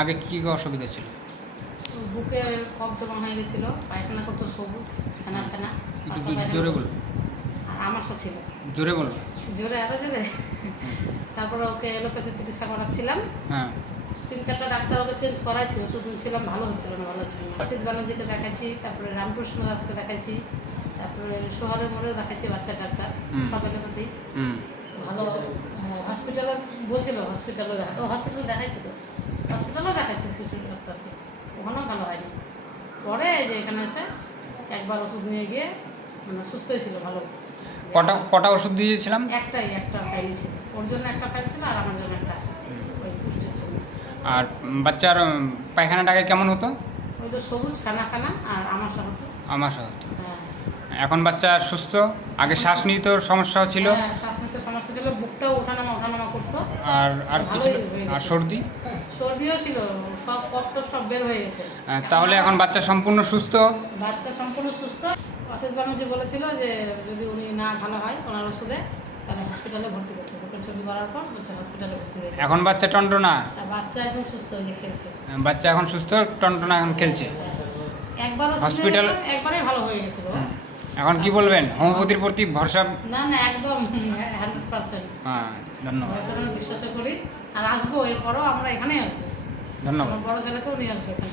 আগে কি কি অসুবিধা ছিল? বুকের কফ জমা হয়ে গেছিলো, পায়খানা করতো সবুজ ফেনা ফেনা। একটু জোরে বলো। আর আমাশা ছিল। জোরে বলো। জোরে আরো জোরে। তারপরে ওকে এলোপ্যাথি চিকিৎসা করাচ্ছিলাম। হ্যাঁ। 3-4টা ডাক্তার ওকে চেঞ্জ করাইছিল, ওষুধ নিচ্ছিলাম, ভালো হচ্ছিল না, ভালো হচ্ছিল না। রশিদ ব্যানার্জিকে দেখাচ্ছি, তারপরে রামকৃষ্ণ দাসকে দেখাচ্ছি, তারপরে শহরে মোড়েও দেখাচ্ছি বাচ্চা ডাক্তার, সব এলোপ্যাথি ভালো। হসপিটালে বলছিল, হসপিটালে দেখাইছি তো, হসপিটালেও দেখাচ্ছি শিশু ডাক্তারকে, ওখানেও ভালো হয়নি। পরে যে এখানে এসে একবার ওষুধ নিয়ে গিয়ে মানে সুস্থই ছিল, ভালো। কটা ওষুধ দিয়েছিলাম? একটা ফাইলই ছিল, ওর জন্য একটা ফাইল ছিল আর আমার জন্য একটা, ওই পুষ্টির জন্য। আর বাচ্চার পায়খানাটাকে কেমন হতো? ওই তো সবুজ খানা খানা আর আমাশা হতো। আমাশা হতো। হ্যাঁ। এখন বাচ্চা সুস্থ? আগে শ্বাস নিতে সমস্যা ছিল? হ্যাঁ, শ্বাস নিতে সমস্যা ছিল, বুকটাও ওঠানামা করতো। আর কিছু? আর সর্দি? সর্দিও ছিল, সব কফ সব বের হয়ে গেছে। তাহলে এখন বাচ্চা সম্পূর্ণ সুস্থ? বাচ্চা সম্পূর্ণ সুস্থ। রশিদ ব্যানার্জি বলেছিল যে যদি উনি না ভালো হয় ওনার ওষুধে, তাহলে হসপিটালে ভর্তি করতে। বুকের ছবি করার পর বলছে হসপিটালে ভর্তি হয়ে। এখন বাচ্চা টনটনা? বাচ্চা এখন সুস্থ হয়ে খেলছে। বাচ্চা এখন সুস্থ, টনটনা, এখন খেলছে। একবার হসপিটাল একবারে ভালো হয়ে গেছিল। এখন কি বলবেন, হোমিওপ্যাথির প্রতি ভরসা? না একদম 100%। হ্যাঁ, ধন্যবাদ। বিশ্বাস করি আর আসবো, এরপরও আমরা এখানেই আসবো। ধন্যবাদ। বড় ছেলেকেও নিয়ে আসবো এখানে।